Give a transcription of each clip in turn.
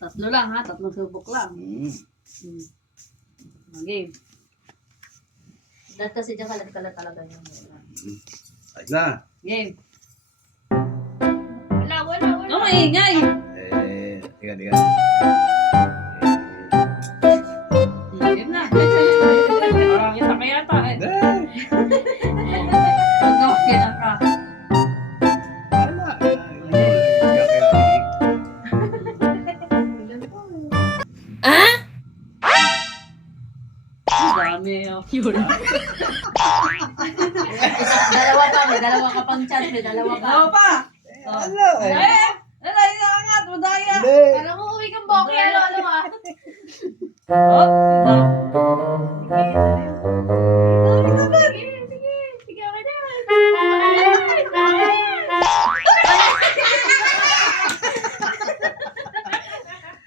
Tatlo lang ha, tatlong subok lang. Game. Dahil kasi dyan kalat-kalat talaga yun. Ayos na. Game. Wala. Oh, maingay! Tiga. Game na. Parang kita ka yata eh. Huwag na makita ka. Dami oh. Yun. Dalawa pa, may dalawa ka pang chance, may dalawa pa. Ano pa? Ano eh? Ano, inaangat, madaya. Hindi. Alam mo, uwi kang boki, ano ah. Sige, okay na.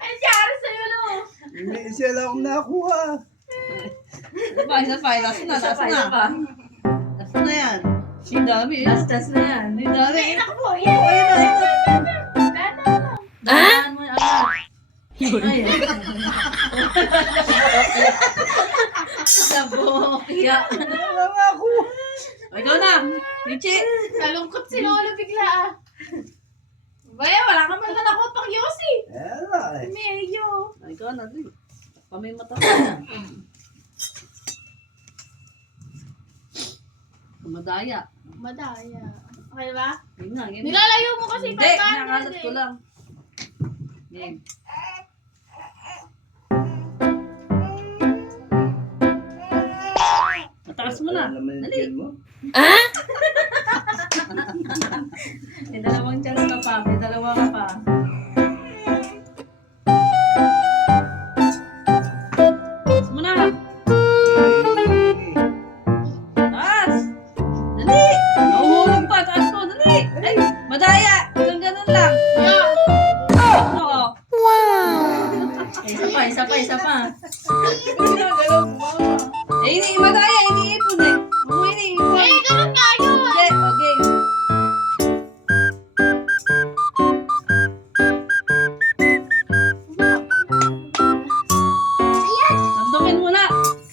Ay, Charis sa'yo, no? Hindi siya lang akong nakuha. Isa pa, last na. Last na yan. Ang dami eh. Last chance na yan. Ang dami Ay, eh. naku, yan. Dahan mo yung anak. Yun. Sabo, kaya. Wala nga ako. O, ikaw na. Michi. Nalungkot si Lolo bigla ah. Baya, wala ka man na ako pang yosi. Wala eh. Medyo. O, ikaw na. Pamay mata. Madaya. Madaya. Okay ba? Yun na. Game. Nilalayo mo kasi Hindi, 500 nakalat ko eh. lang. Game. Mataas mo na. Ano naman yung Dali. deal mo? May dalawang chance ka pa. May dalawa ka pa. Taas mo na. Taas. Dali. Nauhulog pa. Taas mo. Dali. Ay, madaya. Isang ganun lang. Yeah. Oo. Isa pa. Eh, ini madaya. Iniipon eh. Oo, iniipon. Eh, ganun nga yun. Hindi. Okay. Sandukin mo na.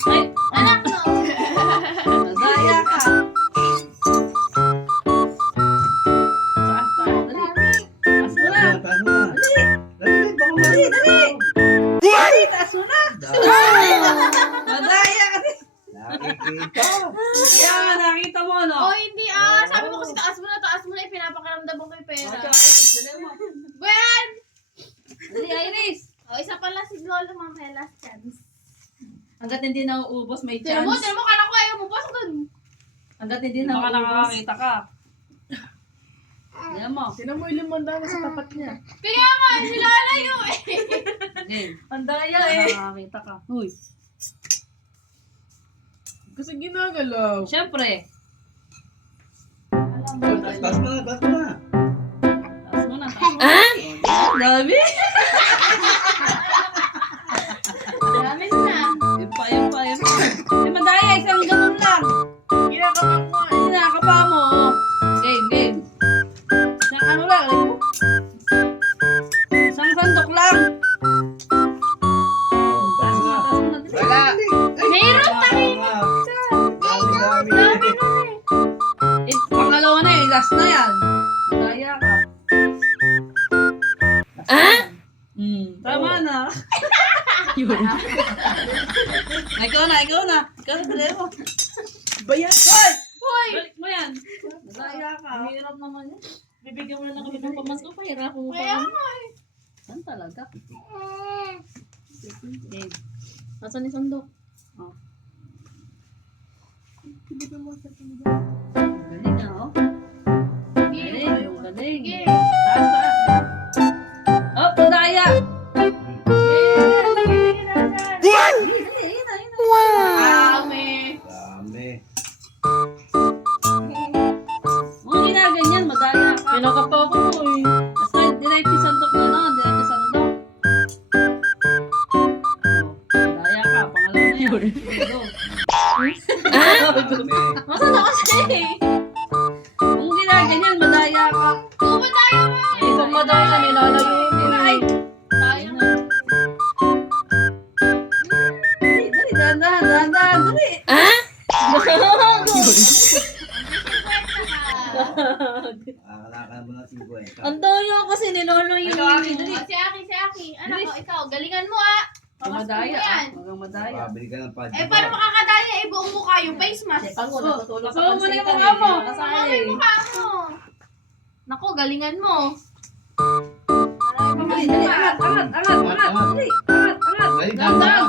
Ay, Anak no. madaya ka. Taas, taas. Dali. Taas mo na. Taas mo na. Dali. Dali, baka Dali, dali. Dali, taas mo na. Madaya kasi. nakikita. Kaya nga nakita mo, no? Oh, hindi ah. Sabi mo kasi taas mo na. Ipinapakiramdam mo may pera. Dali mo. Gwen! Dali, Iris. Oh, isa pala si Lolo mamaya last chance. Hanggat hindi nauubos, may Tira mo, kala ko ayaw mo pa doon. Hanggat hindi Baka nauubos. nakakakita ka. Yan mo. Sino mo ilimanda na sa tapat niya? Kaya nga, nilalayo eh. Game. Ang daya eh. Nakakakita ka. Uy. Kasi ginagalaw. Siyempre. Taas mo na, taas mo na. Taas mo na, taas mo na. Dami. Dami na. Yun pa. Eh, madaya, isang ganun lang. Ginagawa mo eh. Kinakapa mo. Oh. Game. Isang ano lang. Alam mo? Isang sandok lang. Taas mo na. Taas mo na. Dali. Wala. Mayroon tayo. Dami. Dami na eh. Eh, pangalawa na eh. Last na yan. Madaya ka. Tama na. Yun. Ikaw na. Ikaw na, dali mo. Bayan! Hoy! Balik mo yan. Madaya ka. Ang hirap naman yan. Bibigyan mo na lang kami ng pamasko. Pahirapan mo Kaya pa. nga eh. Saan talaga? Game. Nasaan ni Sandok? Oh. Galing. Galing na, oh. Galing. Galing. Sige. Taas. Oh, madaya. Dami. Dami. Kung ginaganyan, madaya ka. Pinakapa ako mo eh. Basta diretso sandok na lang, diretso sandok. Oh, madaya ka, pangalawa na yun. Go. Dami. Masa na kasi? Kung ginaganyan, madaya ka. Tubo tayo nga. Ikaw Kalakal mo na 50. Ang doyo kasi ni Lolo yung... Si Aki. Anak ko, ikaw, galingan mo ah. Pamasko mo Madaya yan. Huwag madaya. Pabili ka ng Eh, paano makakadaya? Eh, buong mukha yung face mask. Pag mo, natutulog Kasama mo na yung pansitan mukha mo. eh. Kasama mo yung mukha mo. Naku, galingan mo. Marami Dali, mas dali, pa. angat. Dali, angat. Dali, Dahan.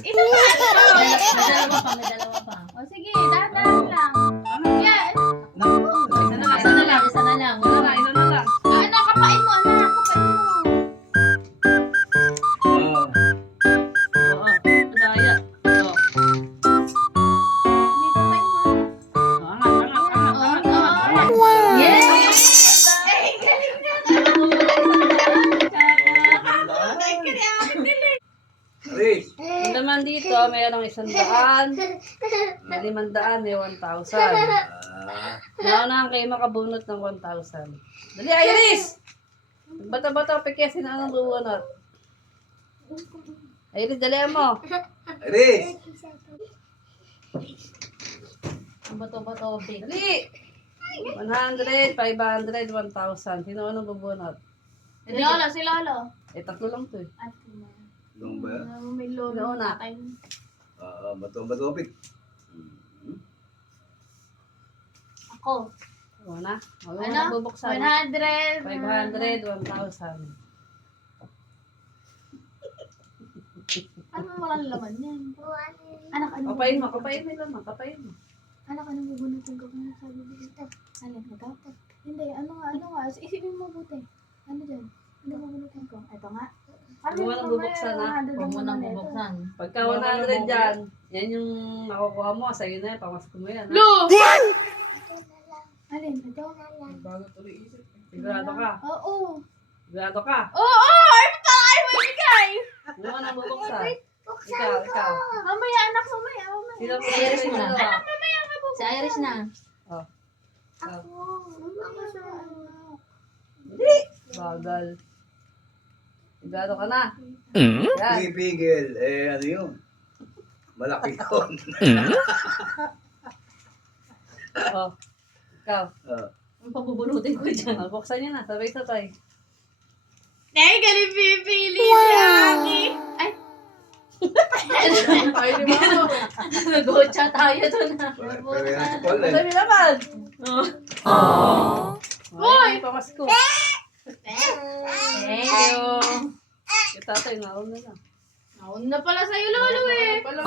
Isa pa. May dalawa pa. O sige, dahan-dahan lang. Yan. Isa na lang. Isa na lang. Isa na lang. Ano, kapain mo, anak. Kapain mo. Oo, madaya. Oo. Hindi, kapain mo. Angat. Yes! Eh, galing na. Ay, kaya Aris! Yung naman dito, mayroong 100, may 500, may 1,000. Naunahan kayo makabunot ng 1,000. Dali, Iris! Bata-bata, pekesin na ang bubunot. Iris, dali mo. Aris! Ang bato-bato, big. Dali! 100, 500, 1,000. Sino anong bubunot? Si Lolo, si Lolo. Eh, tatlo lang to eh. Long ba? May Lolo. Nauna. tatay. Bato-batopik. Ako. Oo na. Huwag mo Ano? na bubuksan. 100. 500, 1,000. Ano walang laman yan? Anak, ano? Kapain mo lang. Kapain mo. Anak, anong bubunutin ko? Ano sabi mo dito? Alin, ito? Hindi, ano nga. Isipin mo mabuti. Ano dyan? Ano bubunutin ko? Ito nga. Huwag mo nang bubuksan, ha? Huwag mo nang bubuksan. Pagka 100 dyan, yan yung makukuha mo. Sa'yo na yan. Pamasko mo yan. Ha? Lo! Alin, ito? Bago tuloy isip. Sigurado ka. Oo. Sigurado ka. Oo! Ay, patay mo ibigay! Huwag mo nang bubuksan. Ikaw. Mamaya, anak, mamaya. Sino mo Iris mo na. Anak, Mamaya ka po. Si Iris na. Oh. Ako. Mamaya sa Hindi. Bagal. Sigurado ka na. Yan. Pipigil. Ano yun? Malaki yun. Oh. Ikaw. Ang pabubunutin ko dyan. Oh, buksan niyo na. Sabay-sabay. Ay, galing pipili si Aki. Ay, Nag-gocha tayo doon na. Pero yan si Paul eh. Sabi naman. Hoy! Pamasko. Thank you. Yung tatay, nauna na. nauna pala sa'yo, Lolo eh. Pala